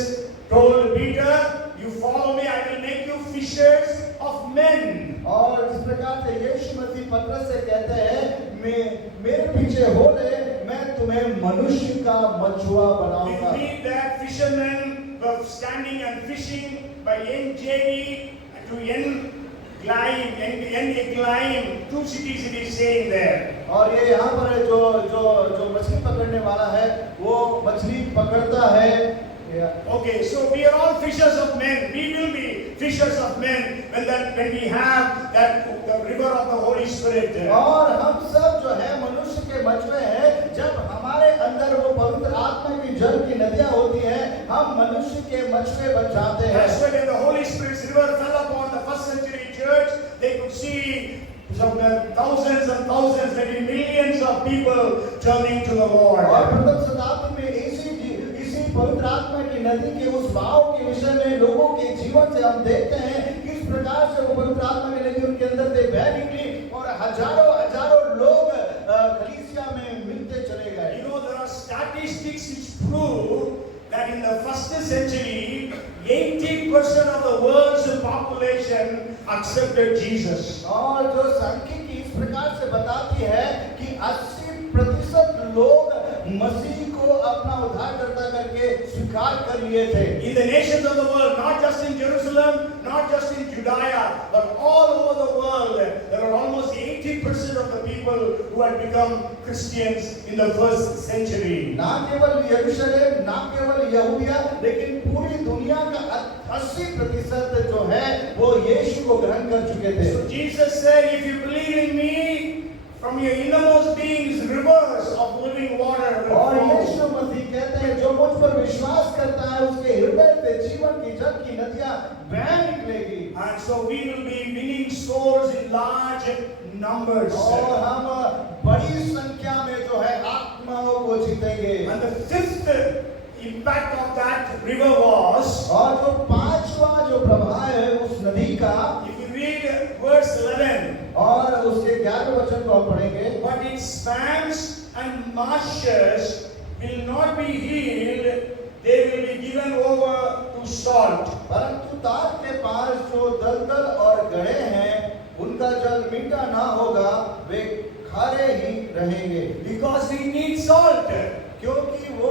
told Peter, "You follow me, I will make you fishers of men." और इस प्रकार से यीशु मसीह पतरस से कहते हैं, मेरे पीछे हो ले, मैं तुम्हें मनुष्य का मछुआ We बनाऊंगा। read that fishermen were standing and fishing by NJE to Englaim, 2 cities it is saying there. और ये यहाँ पर जो मछली पकड़ने वाला है वो मछली पकड़ता है। Okay, so we are all fishers of men. We will be fishers of men when we have the river of the Holy Spirit. और हम सब जो है मनुष्य के मछुए हैं। जब हमारे अंदर वो पवित्र आत्मा की जल की नदियां होती हैं, हम मनुष्य के मछुए बन जाते हैं। That's why when the Holy Spirit's river fell upon the first century church, they could see some thousands and thousands, maybe millions of people turning to the Lord. और प्रथम शताब्दी में इसी पवित्र आत्मा की नदी के उस भाव के विषय में लोगों के जीवन से हम देखते हैं किस प्रकार से वो पवित्र आत्मा की नदी उनके अंदर से बह निकली और हजारों लोग कलीसिया में मिलते चले गए। You know, there are statistics which prove that in the first century 80% of the world's population accepted Jesus. और जो सांख्यिकी इस प्रकार से बताती है कि 80% लोग मसीह को अपना उद्धारकर्ता करके स्वीकार कर लिए थे। In the nations of the world, not just in Jerusalem, not just in Judea, but all over the world, there are almost 80% of the people who had become Christians in the first century. ना केवल यरूशलेम, ना केवल यहूदिया, लेकिन पूरी दुनिया का 80% जो है वो यीशु को ग्रहण कर चुके थे। So Jesus said, "If you believe in me, from your innermost beings, rivers of living water will और flow." यीशु मसीह कहते हैं जो मुझ पर विश्वास करता है उसके हृदय से जीवन की जल की नदियां बह निकलेगी। And so we will be winning souls in large numbers. और हम बड़ी संख्या में जो है आत्माओं को जीतेंगे। And the fifth impact of that river was, और जो पांचवा जो प्रभाव है उस नदी का, if you read verse 11, और उसके 11वें वचन को हम पढ़ेंगे, "But its swamps and marshes will not be healed, they will be given over to salt." परंतु ताल के पास जो दलदल और गड्ढे हैं उनका जल मीठा ना होगा, वे खारे ही रहेंगे। Because we need salt. क्योंकि वो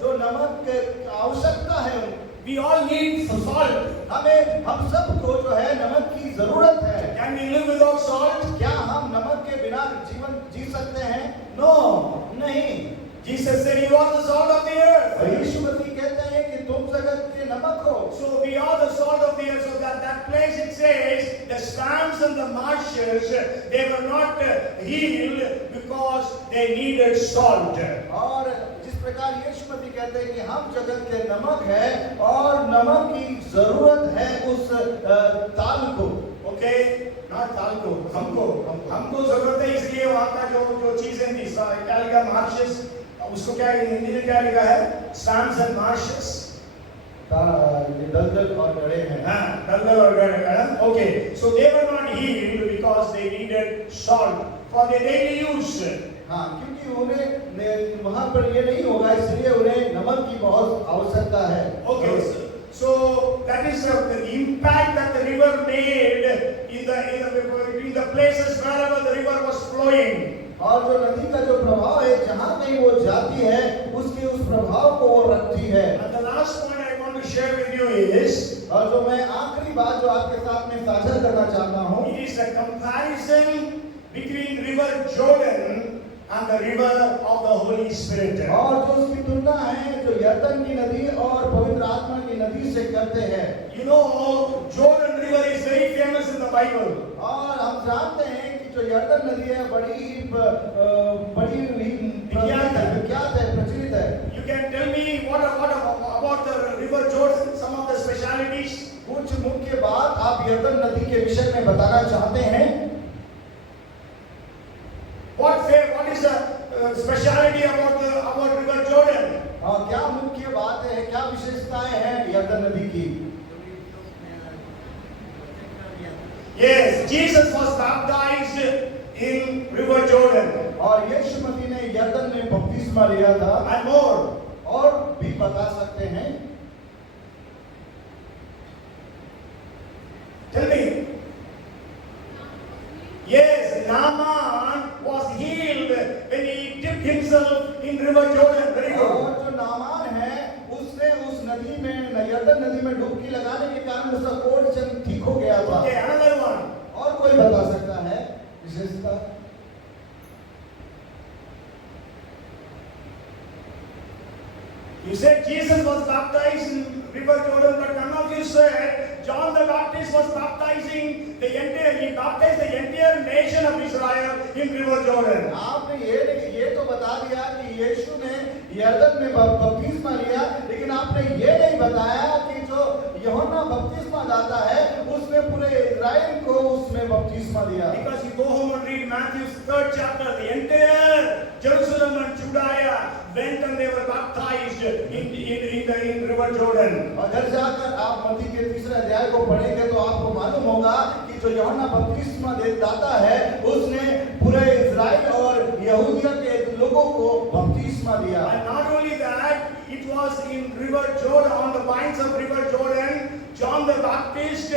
जो नमक की आवश्यकता है, We all need salt. हम सबको जो है नमक की जरूरत है। Can we live without salt? क्या हम नमक के बिना जीवन जी सकते हैं? नो, नहीं। Jesus said he was the salt of the earth. यीशु मसीह कहते हैं कि तुम जगत के नमक हो। So we are the salt of the earth. So that place it says the swamps and the marshes, they were not healed because they needed salt. और जिस प्रकार यीशु मसीह कहते हैं कि हम जगत के नमक है और नमक की जरूरत है उस ताल को। Okay, not ताल को, हमको जरूरत है, इसलिए वहाँ का जो चीजें थी, क्या लिखा, marshes, उसको क्या हिंदी में क्या लिखा है, swamps and marshes, दलदल और गड्ढे हैं। हाँ, दलदल और गड्ढे। Okay, so they were not healed because they needed salt for their daily use. हाँ, क्योंकि उन्हें वहाँ पर ये नहीं होगा, इसलिए उन्हें नमक की बहुत आवश्यकता है। Okay, so that is the impact that the river made in the places wherever the river was flowing. और जो नदी का जो प्रभाव है जहाँ कहीं वो जाती है उसके उस प्रभाव को वो रखती है। And the last point I want to share with you is, और जो मैं आखिरी बात जो आपके साथ में साझा करना चाहता हूँ, it is a comparison between river Jordan and the river of the Holy Spirit. और जो उसकी तुलना है जो यरदन की नदी और पवित्र आत्मा की नदी से करते हैं। You know, Jordan River is very famous in the Bible. और हम जानते हैं कि जो यरदन नदी है बड़ी विख्यात है, प्रचलित है। You can tell me what about the river Jordan? Some of the कुछ मुख्य बात आप यरदन नदी के विषय में बताना चाहते हैं? What is the speciality about River Jordan? क्या मुख्य बात है, क्या विशेषताएं हैं यरदन नदी की? Yes, Jesus was baptized in River Jordan. और यीशु मसीह ने यरदन में बपतिस्मा लिया था। And more. और भी बता सकते हैं? Tell me. Yes, Naaman was healed when he dipped himself in River Jordan. Very good. और जो नामान है उसने उस नदी में यरदन नदी में डुबकी लगाने के कारण उसका कोढ़ चर्म ठीक हो गया था। Okay, another one. और कोई बता सकता है विशेषता? You said Jesus was baptized in River Jordan, but none of you said John the Baptist was baptizing the entire, he baptized the entire nation of Israel in River Jordan. आपने ये तो बता दिया कि यीशु ने यरदन में बपतिस्मा लिया, लेकिन आपने ये नहीं बताया कि जो यूहन्ना बपतिस्मा दाता है उसने पूरे इस्राएल को उसमें बपतिस्मा दिया। Because you go home and read Matthew's 3rd chapter, the entire Jerusalem and Judea went and they were baptized in River Jordan. और घर जाकर आप मत्ती के 3रे अध्याय को पढ़ेंगे तो आपको मालूम होगा कि जो यूहन्ना बपतिस्मा दाता है उसने पूरे इस्राएल और यहूदिया के लोगों को बपतिस्मा दिया। And not only that, it was in River Jordan, on the banks of River Jordan, John the Baptist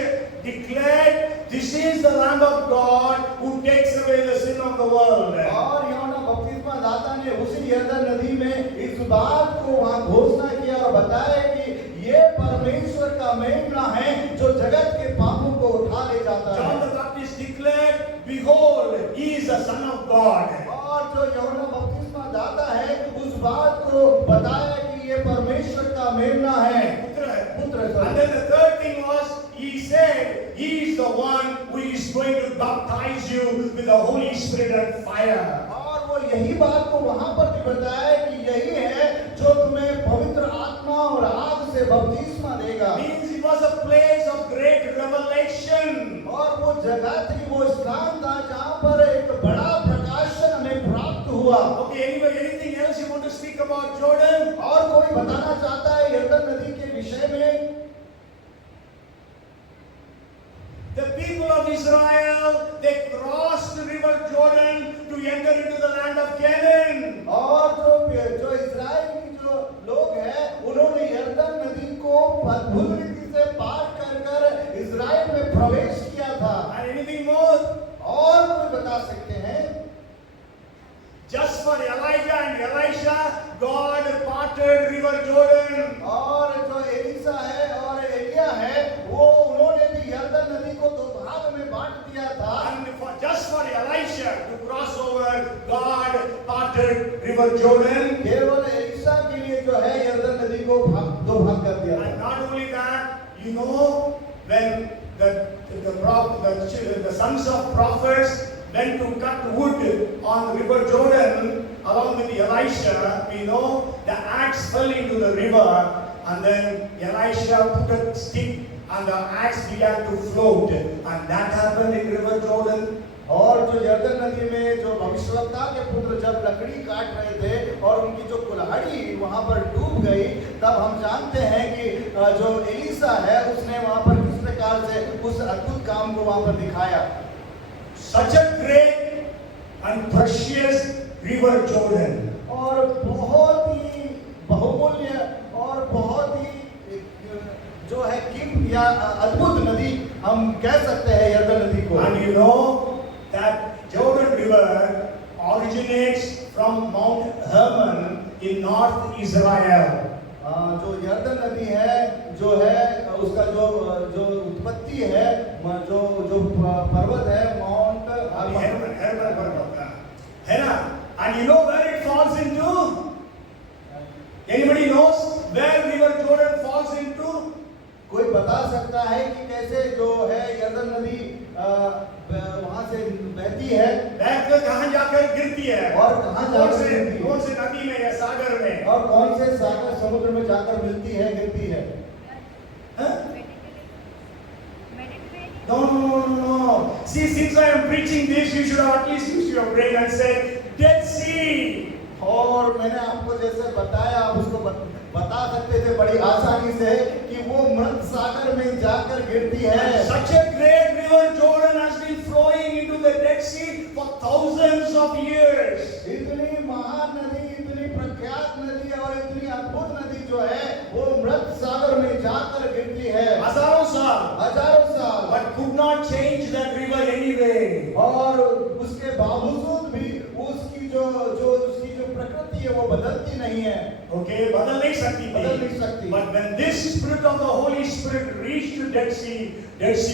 declared, "This is the Lamb of God who takes away the sin of the world." और यूहन्ना बपतिस्मा दाता ने उसी यरदन नदी में इस बात को वहां घोषणा किया और बताया कि ये परमेश्वर का मेमना है जो जगत के पापों को उठा ले जाता है। John the Baptist declared, "Behold, he is the Son of God." और जो यूहन्ना बपतिस्मा दाता है उस बात को बताया कि ये परमेश्वर का मेमना है, पुत्र है। And then the third thing was, he said, "He is the one who is going to baptize you with the Holy Spirit and fire." और वो यही बात को वहां पर भी बताया कि यही है जो तुम्हें पवित्र आत्मा और आग से बपतिस्मा देगा। Means it was a place of great revelation. और वो जगह थी, वो स्थान था जहां पर एक बड़ा प्रकाशन हमें प्राप्त हुआ। Okay, anyway, anything else you want to speak about Jordan? और कोई बताना चाहता है यरदन नदी के विषय में? The people of Israel, they crossed the river Jordan to enter into the land of Canaan. और जो इस्राएल की जो लोग हैं उन्होंने यरदन नदी को अद्भुत रीति से पार कर इस्राएल में प्रवेश किया था। And anything more? और कोई बता सकते हैं? Just for Elijah and Elisha, God parted river Jordan. और जो एलिसा है और एलिया है वो उन्होंने भी यरदन नदी को दो भाग में बांट दिया था। And just for Elisha to cross over, God parted river Jordan. केवल एलिसा के लिए जो है यरदन नदी को दो भाग कर दिया। And not only that, you know, when the sons of prophets went to cut wood on river Jordan along with Elisha, we know the axe fell into the river, and then Elisha put a stick and the axe began to float, and that happened in river Jordan. और जो यरदन नदी में जो भविष्यवक्ता के पुत्र जब लकड़ी काट रहे थे और उनकी जो कुल्हाड़ी वहां पर डूब गई, तब हम जानते हैं कि जो एलिसा है उसने वहां पर किस प्रकार से उस अद्भुत काम को वहां पर दिखाया। Such a great and precious river Jordan. और बहुत ही बहुमूल्य और बहुत ही जो है कीमती या अद्भुत नदी हम कह सकते हैं यरदन नदी को। And you know that Jordan River originates from Mount Hermon in North Israel. जो यरदन नदी है जो है उसका जो उत्पत्ति है जो पर्वत है माउंट Hermon पर्वत है ना? And you know where it falls into? Anybody knows where river Jordan falls into? कोई बता सकता है कि कैसे जो है यरदन नदी वहां से बहती है, बहकर कहां जाकर गिरती है और कहां जाकर गिरती है, कौन से नदी में या सागर में, और कौन से सागर समुद्र में जाकर मिलती है गिरती है? See, since I am preaching this, you should have at least used your brain and said, Dead Sea. और मैंने आपको जैसे बताया, आप उसको बता सकते थे बड़ी आसानी से कि वो मृत सागर में जाकर गिरती है। Such a great river Jordan has been flowing into the Dead Sea for thousands of years. इतनी महान नदी, इतनी प्रख्यात नदी और इतनी अद्भुत नदी जो है वो मृत सागर में जाकर गिरती है हजारों साल, but could not change that river anyway. और उसके बावजूद भी उसकी जो प्रकृति है वो बदलती नहीं है। Okay, बदल नहीं सकती। But when this Spirit of the Holy Spirit reached to Dead Sea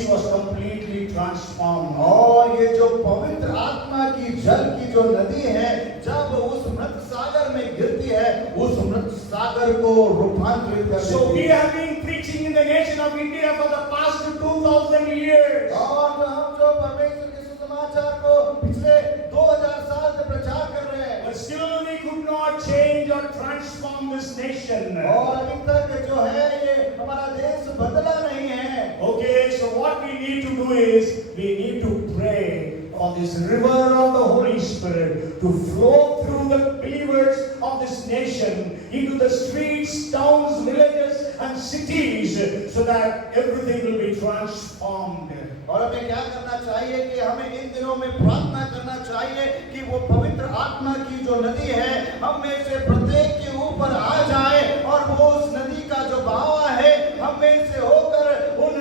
was completely transformed. और ये जो पवित्र आत्मा की जल की जो नदी है, जब उस मृत सागर में गिरती है, उस मृत सागर को रूपांतरित कर देती है। So we have been preaching in the nation of India for the past 2000 years. और हम जो परमेश्वर के सुसमाचार को पिछले 2000 साल से प्रचार कर रहे हैं, But still we could not change or transform this nation. और अभी तक जो है ये हमारा देश बदला नहीं है। Okay, so what we need to do is we need to pray for this river of the Holy Spirit to flow through the believers of this nation into the streets, towns, villages and cities so that everything will be transformed. और हमें क्या करना चाहिए कि हमें इन दिनों में प्रार्थना करना चाहिए कि वो पवित्र आत्मा की जो नदी है हम में से प्रत्येक के ऊपर आ जाए और वो उस नदी का जो बहाव है हम में से होकर उन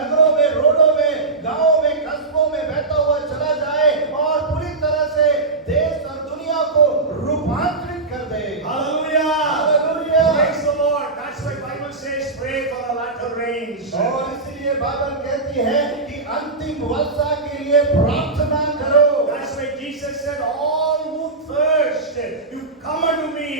नगरों में, रोडों में, गांवों में, कस्बों में बहता हुआ चला जाए और पूरी तरह से देश और दुनिया को रूपांतरित कर दे। Hallelujah! Hallelujah! Praise the Lord. That's why Bible says pray for the latter rains. और इसलिए बाइबल कहती है कि अंतिम वर्षा के लिए प्रार्थना करो। That's why Jesus said, all who thirst, you come unto me,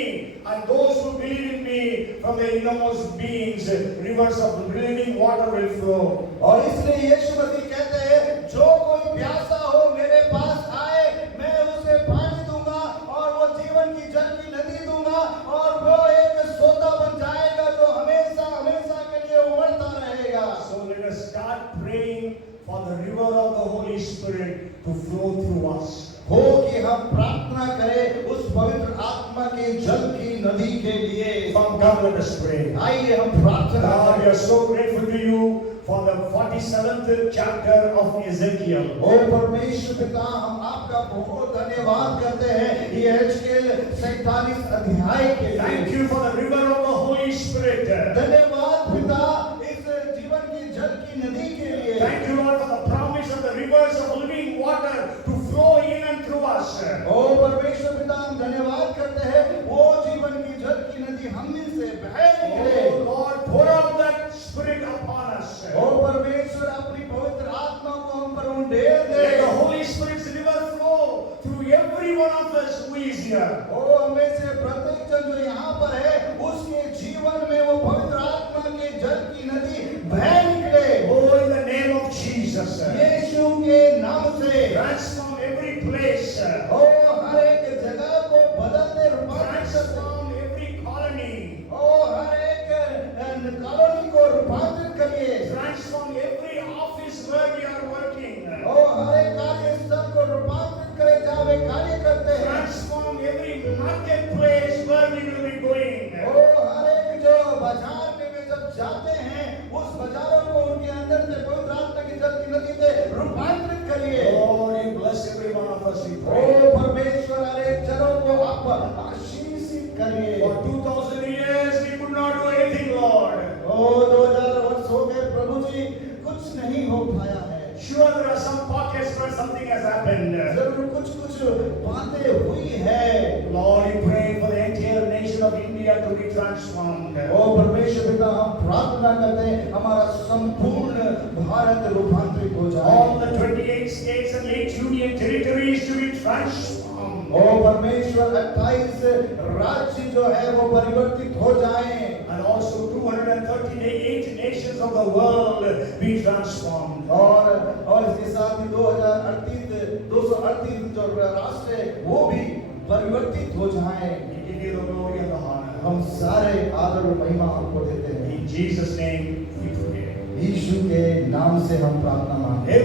and those who believe in me, from the innermost beings, rivers of living water will flow. और इसलिए यीशु मसीह कहते हैं जो कोई प्यासा हो मेरे पास आए, मैं उसे पानी दूंगा और वो जीवन की जल की नदी दूंगा और वो एक सोता बन जाएगा जो हमेशा हमेशा के लिए उमड़ता रहेगा। So let us start praying for the river of the Holy Spirit to flow through us. हो कि हम प्रार्थना करें उस पवित्र आत्मा के जल की नदी के लिए। From God, let us pray. आइए हम प्रार्थना God, we करें। are so grateful to you for the 47th chapter of Ezekiel. ओ परमेश्वर पिता, हम आपका बहुत धन्यवाद करते हैं ये एजकेल 47 अध्याय के लिए। Thank you for the river of the Holy Spirit. धन्यवाद पिता इस जीवन की जल की नदी के लिए। Thank you, Lord, for the promise of the rivers of living water to flow in and through us. ओ परमेश्वर पिता, हम धन्यवाद करते हैं वो जीवन की जल की नदी हम में से बह निकले। Oh Lord, pour out that Spirit upon us. ओ परमेश्वर अपनी पवित्र आत्मा को हम पर उंडेल दे। Let the Holy Spirit's river flow through every one of us who is here. ओ हमें से प्रत्येक जन जो यहाँ पर है उसके जीवन में वो पवित्र आत्मा के जल की नदी बह निकले। Oh, in the name of Jesus. यीशु के नाम से Transform every place. ओ हर एक जगह को बदल दे, रूपांतरित कर दे। Transform every colony. ओ हर एक कॉलोनी को रूपांतरित करिए। Transform every office where we are working. ओ हर एक कार्यस्थल को रूपांतरित करे जहाँ वे कार्य करते हैं। Transform every marketplace where we will be going. ओ हर एक जो बाजार में वे जब जाते हैं उस बाजारों को उनके अंदर से पवित्र आत्मा की जल की नदी से रूपांतरित करिए। Lord, you bless every one of us, we O pray. परमेश्वर हर एक जनों को आप आशीषित करिए। For 2000 years we could not do anything, Lord. ओ 2000 वर्ष हो गए प्रभु जी, कुछ नहीं हो पाया है। Sure, there are some pockets where something has happened. जरूर कुछ बातें हुई है। Lord, we pray for the entire nation of India to be transformed. ओ परमेश्वर पिता, हम प्रार्थना करते हैं हमारा संपूर्ण भारत रूपांतरित हो जाए। All the 28 states and 8 union territories to be transformed. ओ परमेश्वर 28 राज्य जो है वो परिवर्तित हो जाएं। And also 238 nations of the world be transformed. और इसके साथ ही 238 जो राष्ट्र है वो भी परिवर्तित हो जाएं। We give you the glory and the honor. हम सारे आदर और महिमा आपको देते हैं। In Jesus' name we pray. यीशु के नाम से हम प्रार्थना मांगते हैं।